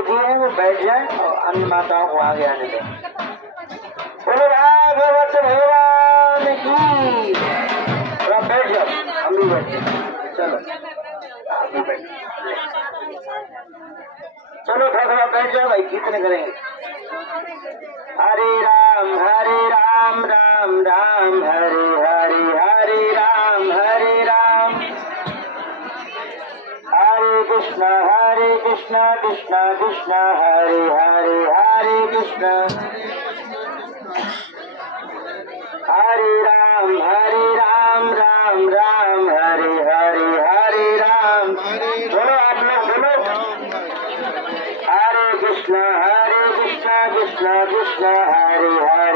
बैठी हैं वो बैठ जाए और अन्य माताओं को आगे आने दें। बोलो भागवत भगवान की। थोड़ा बैठ जाओ, हम भी बैठे। चलो आप भी बैठ, चलो थोड़ा बैठ जाओ भाई, कीर्तन करेंगे। हरे राम राम राम हरे हरे, हरे राम हरे कृष्णा कृष्णा कृष्णा हरे हरे, हरे कृष्णा हरे राम राम राम हरे हरे, हरे राम। बोलो आप लोग बोलो, हरे कृष्णा कृष्णा कृष्णा हरे हरे।